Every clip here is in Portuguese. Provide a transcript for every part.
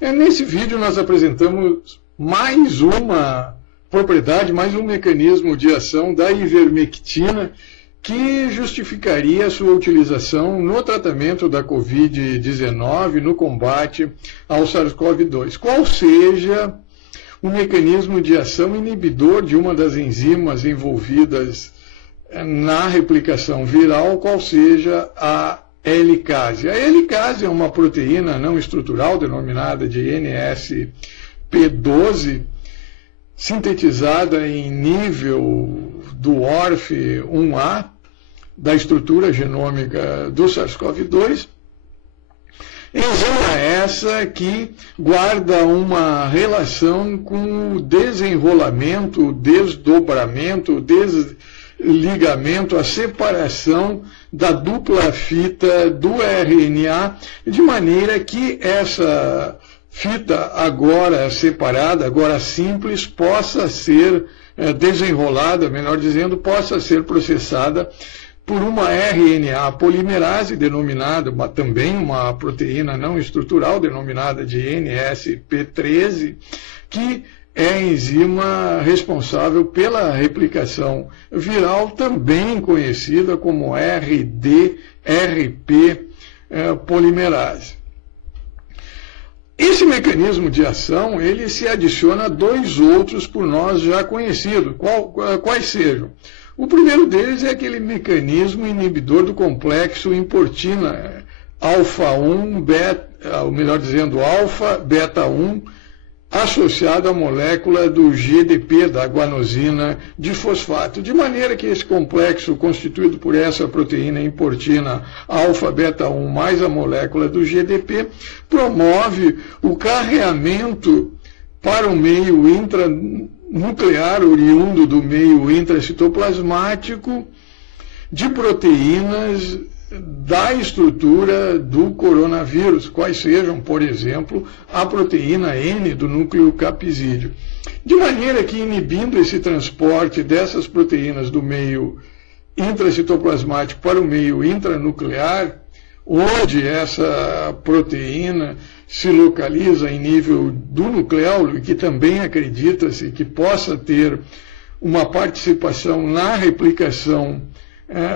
Nesse vídeo nós apresentamos mais uma propriedade, mais um mecanismo de ação da ivermectina que justificaria a sua utilização no tratamento da Covid-19, no combate ao SARS-CoV-2. Qual seja o mecanismo de ação inibidor de uma das enzimas envolvidas na replicação viral, qual seja a helicase. A helicase é uma proteína não estrutural denominada de NSP12, sintetizada em nível do ORF1A, da estrutura genômica do SARS-CoV-2. Enzima essa que guarda uma relação com o desenrolamento, o desdobramento, o desligamento, a separação da dupla fita do RNA, de maneira que essa fita agora separada, agora simples, possa ser desenrolada, melhor dizendo, possa ser processada por uma RNA polimerase denominada, também uma proteína não estrutural denominada de NSP13, que é a enzima responsável pela replicação viral, também conhecida como RDRP polimerase. Esse mecanismo de ação, ele se adiciona a dois outros por nós já conhecidos, quais sejam? O primeiro deles é aquele mecanismo inibidor do complexo importina alfa-1, ou melhor dizendo, alfa-beta-1, associado à molécula do GDP, da guanosina de fosfato, de maneira que esse complexo constituído por essa proteína importina alfa-beta-1 mais a molécula do GDP promove o carreamento para o meio intranuclear oriundo do meio intracitoplasmático de proteínas da estrutura do coronavírus, quais sejam, por exemplo, a proteína N do núcleo capsídeo. De maneira que, inibindo esse transporte dessas proteínas do meio intracitoplasmático para o meio intranuclear, onde essa proteína se localiza em nível do nucleolo e que também acredita-se que possa ter uma participação na replicação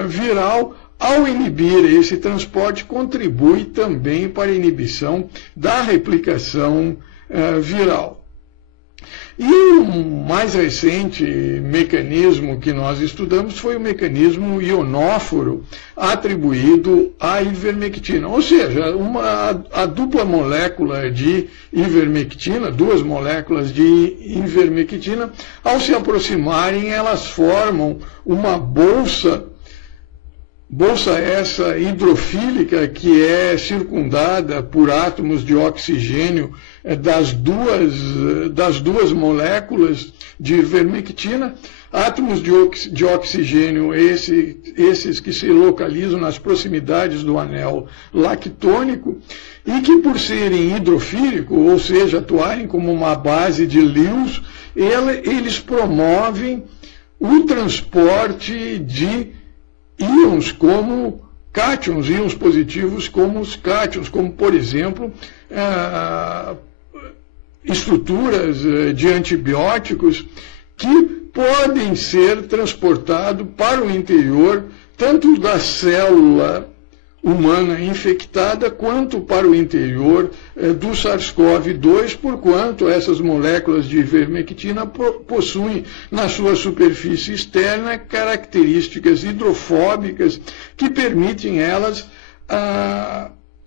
viral, ao inibir esse transporte, contribui também para a inibição da replicação viral. E o mais recente mecanismo que nós estudamos foi o mecanismo ionóforo atribuído à ivermectina. Ou seja, a dupla molécula de ivermectina, duas moléculas de ivermectina, ao se aproximarem, elas formam uma bolsa essa hidrofílica que é circundada por átomos de oxigênio das duas moléculas de ivermectina, átomos de oxigênio, esses que se localizam nas proximidades do anel lactônico e que, por serem hidrofílicos, ou seja, atuarem como uma base de Lewis, eles promovem o transporte de íons como cátions, íons positivos como os cátions, como, por exemplo, estruturas de antibióticos que podem ser transportados para o interior, tanto da célula humana infectada, quanto para o interior do SARS-CoV-2, porquanto essas moléculas de ivermectina possuem na sua superfície externa características hidrofóbicas que permitem elas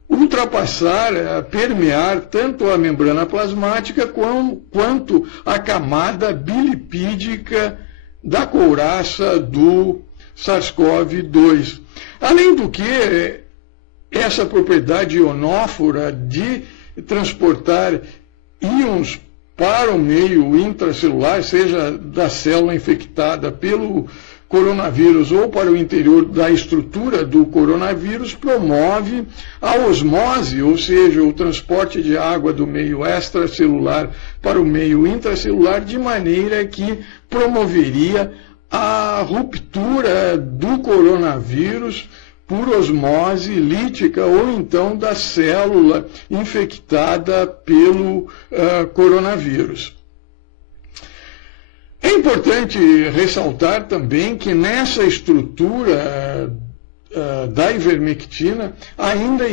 ultrapassar, permear tanto a membrana plasmática quanto a camada bilipídica da couraça do SARS-CoV-2. Além do que, essa propriedade ionófora de transportar íons para o meio intracelular, seja da célula infectada pelo coronavírus ou para o interior da estrutura do coronavírus, promove a osmose, ou seja, o transporte de água do meio extracelular para o meio intracelular, de maneira que promoveria a ruptura do coronavírus por osmose lítica ou então da célula infectada pelo coronavírus. É importante ressaltar também que nessa estrutura da ivermectina ainda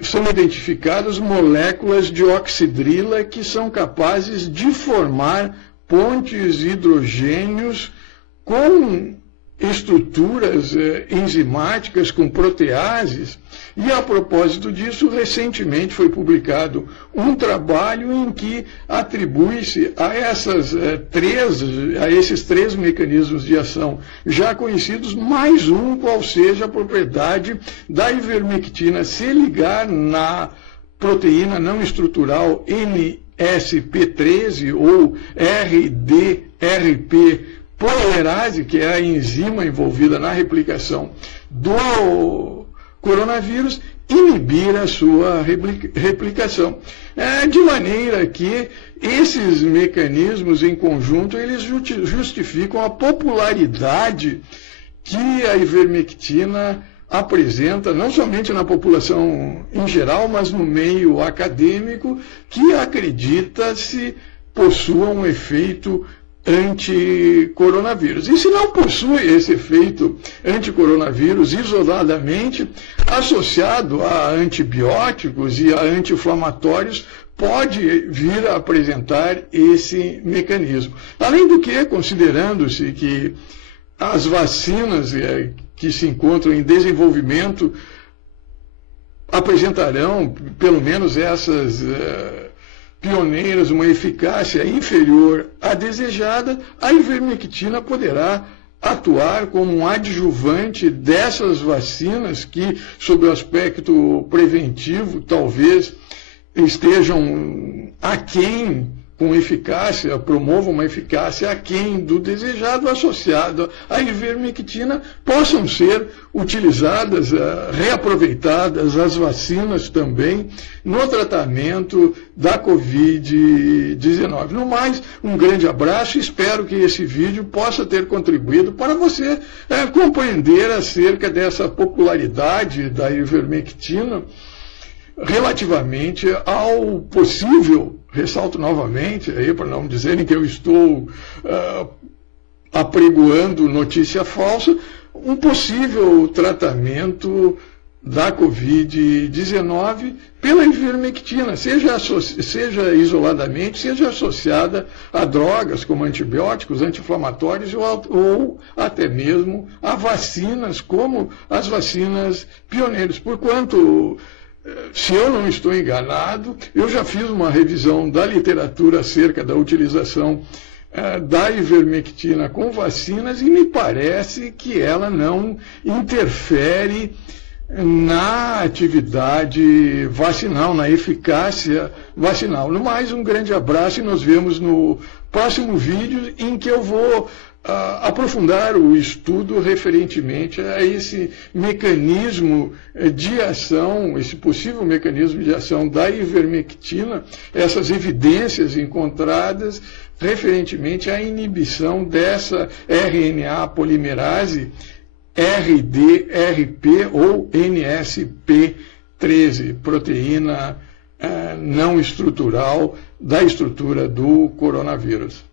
são identificadas moléculas de oxidrila que são capazes de formar pontes hidrogênios com estruturas enzimáticas, com proteases. E a propósito disso, recentemente foi publicado um trabalho em que atribui-se a esses três mecanismos de ação já conhecidos, mais um, qual seja a propriedade da ivermectina se ligar na proteína não estrutural NSP13 ou RDRP polimerase, que é a enzima envolvida na replicação do coronavírus, inibir a sua replicação. De maneira que esses mecanismos em conjunto, eles justificam a popularidade que a ivermectina apresenta, não somente na população em geral, mas no meio acadêmico, que acredita-se possua um efeito anticoronavírus. E se não possui esse efeito anticoronavírus isoladamente, associado a antibióticos e a anti-inflamatórios, pode vir a apresentar esse mecanismo. Além do que, considerando-se que as vacinas que se encontram em desenvolvimento apresentarão, pelo menos essas pioneiras, uma eficácia inferior à desejada, a ivermectina poderá atuar como um adjuvante dessas vacinas que, sob o aspecto preventivo, talvez estejam aquém com eficácia, promovam uma eficácia aquém do desejado, associado à ivermectina, possam ser utilizadas, reaproveitadas as vacinas também no tratamento da Covid-19. No mais, um grande abraço e espero que esse vídeo possa ter contribuído para você compreender acerca dessa popularidade da ivermectina relativamente ao possível, ressalto novamente, aí para não dizerem que eu estou apregoando notícia falsa, um possível tratamento da Covid-19 pela ivermectina, seja isoladamente, seja associada a drogas como antibióticos, anti-inflamatórios ou até mesmo a vacinas, como as vacinas pioneiras. Porquanto, se eu não estou enganado, eu já fiz uma revisão da literatura acerca da utilização da ivermectina com vacinas e me parece que ela não interfere na atividade vacinal, na eficácia vacinal. No mais, um grande abraço e nos vemos no próximo vídeo em que eu vou aprofundar o estudo referentemente a esse mecanismo de ação, esse possível mecanismo de ação da ivermectina, essas evidências encontradas referentemente à inibição dessa RNA polimerase RDRP ou NSP13, proteína não estrutural da estrutura do coronavírus.